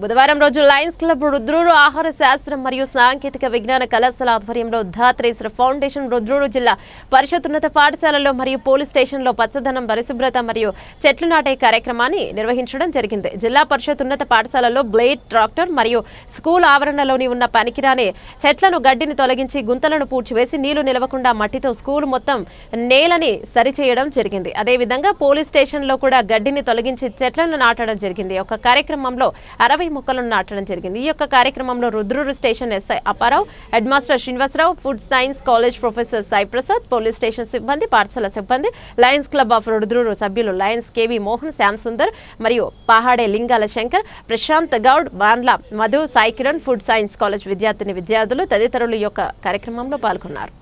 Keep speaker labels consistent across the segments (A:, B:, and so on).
A: బుధవారం రోజు Lions club Rudrur ఆహార శాస్త్రం మరియు సాంకేతిక విజ్ఞాన కళాశాల ఆధ్వర్యంలో ధాత్రేశ్వర ఫౌండేషన్ రుద్రూరు జిల్లా పరిషత్ ఉన్నత పాఠశాలలో మరియు పోలీస్ స్టేషన్లో పచ్చదనం పరిశుభ్రత మరియు చెట్లు నాటే కార్యక్రమాన్ని నిర్వహించడం జరిగింది. జిల్లా పరిషత్ ఉన్నత పాఠశాలలో బ్లేడ్ ట్రాక్టర్ మరియు స్కూల్ ఆవరణలోని ఉన్న పనికిరాని చెట్లను గడ్డిని తొలగించి గుంతలను పూడ్చివేసి నీళ్ళు నిలవకుండా మట్టితో స్కూల్ మొత్తం నేలని సరిచేయడం జరిగింది. అదేవిధంగా పోలీస్ స్టేషన్లో కూడా గడ్డిని తొలగించి చెట్లను నాటడం జరిగింది. ఒక కార్యక్రమంలో అరవై మొక్కలను నాటడం జరిగింది. ఈ యొక్క కార్యక్రమంలో Rudrur station SI Apparao head master Srinivasarao food science college professor Sai Prasad police station సిబ్బంది పాఠశాల సిబ్బంది లయన్స్ క్లబ్ ఆఫ్ రుద్రూరు సభ్యులు లయన్స్ కేవి మోహన్ శ్యామ్ సుందర్ మరియు Pahade Lingala Shankar Prashanth Goud Bandla Madhu Sai Kiran food science college విద్యార్థిని విద్యార్థులు తదితరులు ఈ యొక్క కార్యక్రమంలో పాల్గొన్నారు.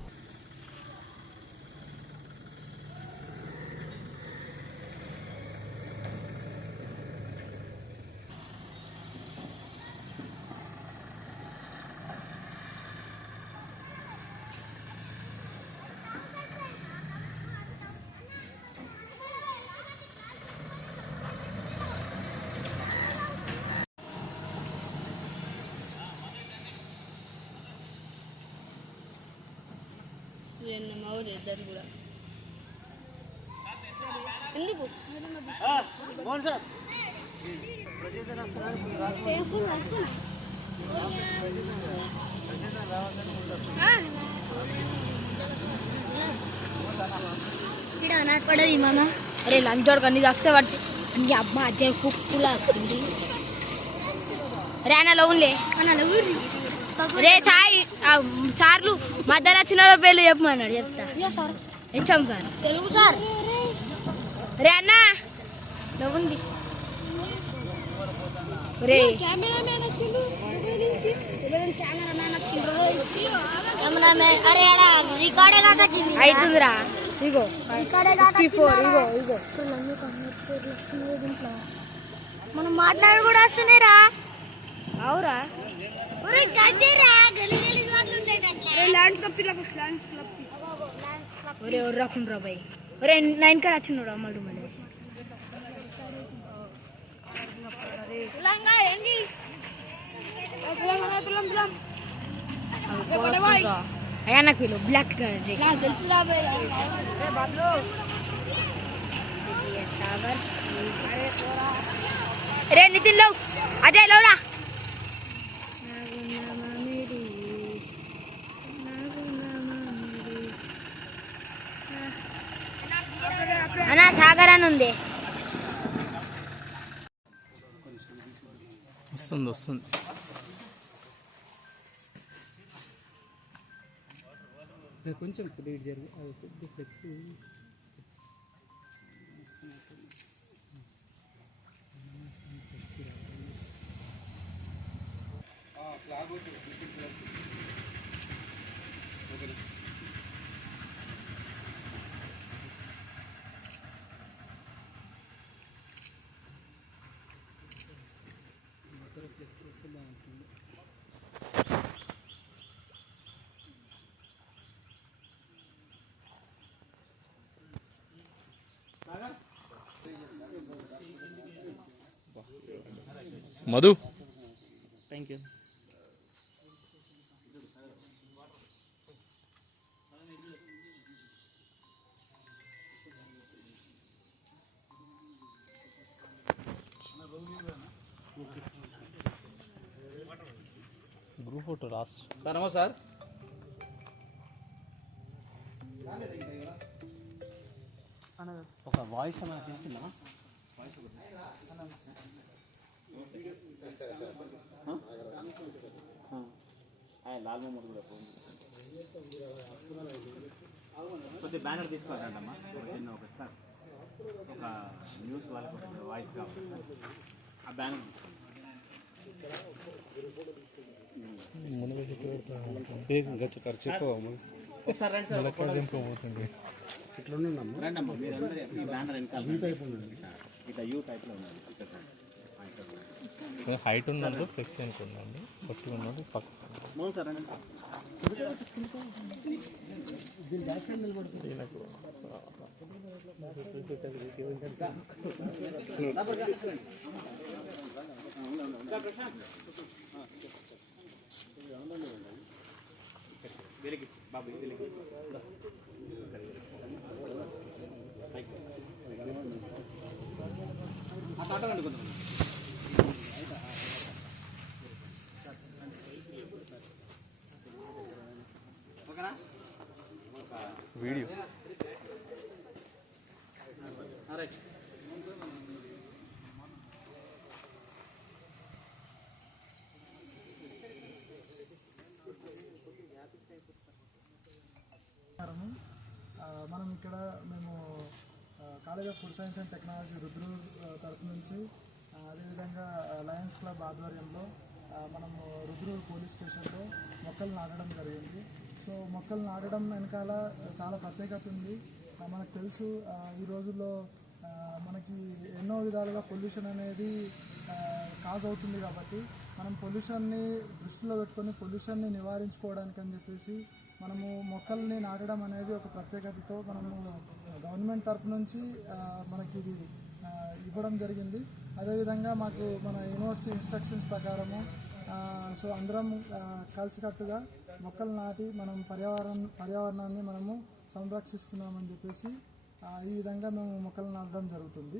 B: రెండు మా ఊరు ఇద్దరు కూడా. ఎందుకు? ఇక్కడ నాకు పడది మామ. అరే లంచ్ వాడు అన్ని వస్తే పట్టి అన్ని అమ్మ అజ్జాయి కుక్కులా వస్తుంది. రే అన్న లవ్వులే అన్న లవ్వు రే సాయి సార్లు వచ్చిన వాళ్ళ పేర్లు చెప్పమన్నాడు చెప్తా. HM sir? తెలుగు సార్? రే అన్న! నవ్వుంది రే అవుతుందిరా ఇగో. ఫిఫ్టీ ఫోర్ ఇగో ఇగో.
C: మనం మాట్లాడు కూడా వస్తున్నాయిరా
B: అవురా
C: మాట్లాడుతాయి అట్లా
B: ల్యాండ్స్ కప్ ల్యాండ్స్ క్లబ్ ఒరే ఒర్ర రాకుండా బాయ్. ఒరే నైన్ కాడ వచ్చిండు అమ్మడు మళ్ళీ అయ్యా నాకు వీళ్ళు బ్లాక్ కలర్ రే నితిన్లో అజయ్ లోరా అన్నా సాగర్ అని ఉంది
D: వస్తుంది. వస్తుంది కొంచెం లీడ్ జరిగి అది కొద్ది flexi Madhu
E: thank you
D: group photo last
E: sir నమస్తే సార్
D: ఒక వాయిస్ ఏమైనా తీసుకుందా
E: లాల్ మహమ్మద్ కూడా ఫోన్ కొద్దిగా బ్యానర్ తీసుకోవాలండి అమ్మా చిన్న ఒక సార్ ఒక న్యూస్ వాళ్ళకి ఒక వాయిస్ కావాలి సార్. ఆ బ్యానర్ తీసుకోండి ఒకసారి రండి సార్ ఒక రండి అమ్మా మీరు అందరూ ఈ బ్యానర్ వెనకాల ఇట్లా యూ టైప్లో ఉన్నది ఇక్కడ
D: హైట్ ఉన్నాడు ఫ్లెక్సీ అనుకున్నాండి పొట్టి ఉన్నది పక్క
E: మోహన్ సార్ రండి వెలిగించి బాబు వెలిగించి ఆ తాట వండుకుందాం.
F: వీడియో.
G: మనం ఇక్కడ మేము college of food science and technology Rudru తరఫు నుంచి అదేవిధంగా లయన్స్ క్లబ్ ఆధ్వర్యంలో మనము రుద్రు పోలీస్ స్టేషన్లో మొక్కలు నాటడం జరిగింది. సో మొక్కలు నాటడం వెనకాల చాలా ప్రత్యేకత ఉంది. మనకు తెలుసు ఈ రోజుల్లో మనకి ఎన్నో విధాలుగా పొల్యూషన్ అనేది కాజ్ అవుతుంది కాబట్టి మనం పొల్యూషన్ని దృష్టిలో పెట్టుకొని పొల్యూషన్ని నివారించుకోవడానికి అని చెప్పేసి మనము మొక్కల్ని నాటడం అనేది ఒక ప్రత్యేకతతో మనము గవర్నమెంట్ తరపు నుంచి మనకి ఇది ఇవ్వడం జరిగింది. అదేవిధంగా మాకు మన యూనివర్సిటీ ఇన్స్ట్రక్షన్స్ ప్రకారము సో అందరం కలిసికట్టుగా మొక్కలు నాటి మనం పర్యావరణ పర్యావరణాన్ని మనము సంరక్షిస్తున్నామని చెప్పేసి ఈ విధంగా మేము మొక్కలు నాటడం జరుగుతుంది.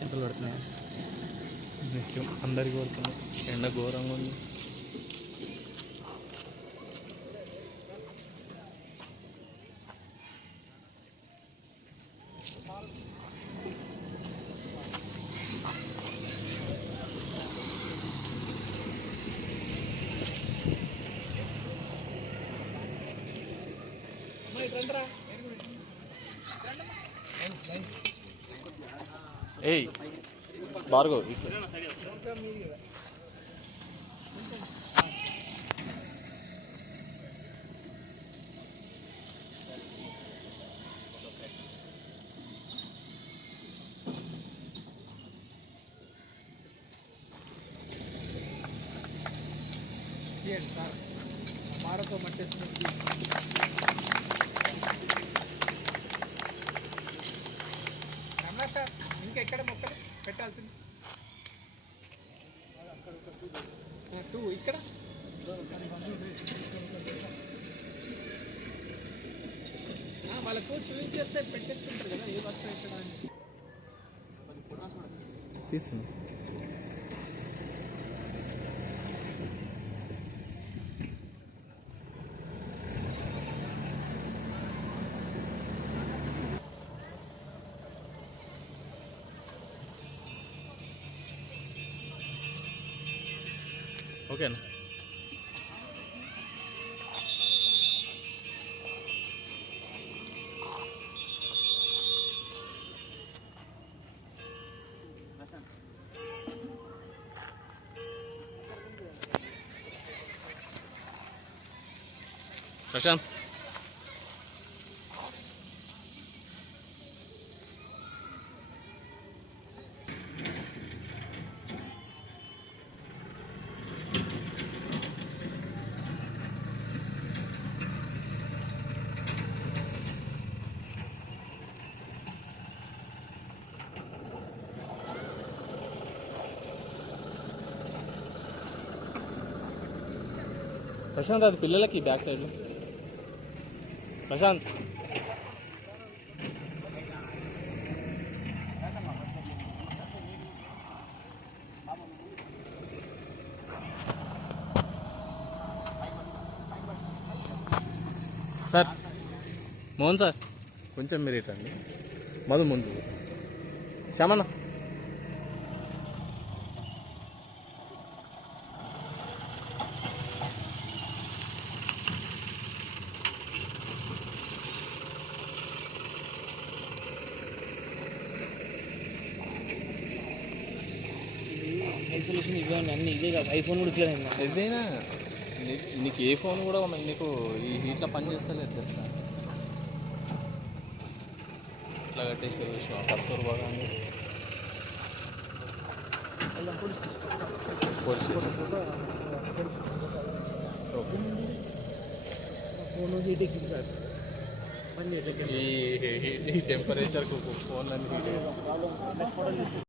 D: చెంపలు పడుతున్నాయి?
F: అందరికి కొడుతుంది ఎండ ఘోరంగా ఉంది. ఏయ్ భార్గవ్ ఇక్కడ
D: తీయండి ఎక్కడ మొక్కలు పెట్టాల్సింది? టూ ఇక్కడ. వాళ్ళకు చూపించేస్తే పెట్టేస్తుంటారు కదా ఏ వర్షం ఇక్కడ అని
F: తీస్తుంది ఓకేనా ప్రశాంత్ ప్రశాంత్ అది పిల్లలకి బ్యాక్ సైడ్లో. ప్రశాంత్. సార్. మోహన్ సార్. కొంచెం మీరు ఇటండి. మధు ముందు. శ్యామన్న.
D: సొల్యూషన్ ఇవే ఉన్నాయి అన్ని ఇదే కాదు ఐఫోన్ కూడా ఇట్లా
F: ఏదైనా నీకు ఏ ఫోన్ కూడా నీకు ఈ హీట్లో పని చేస్తలేదు తెలుసా? ఇట్లా కట్టేసి చూసిన కస్తూర్బా కానీ
D: ఫోన్ హీట్ ఎక్కింది సార్.
F: ఈ ఈ టెంపరేచర్కు ఫోన్లన్నీ హీట్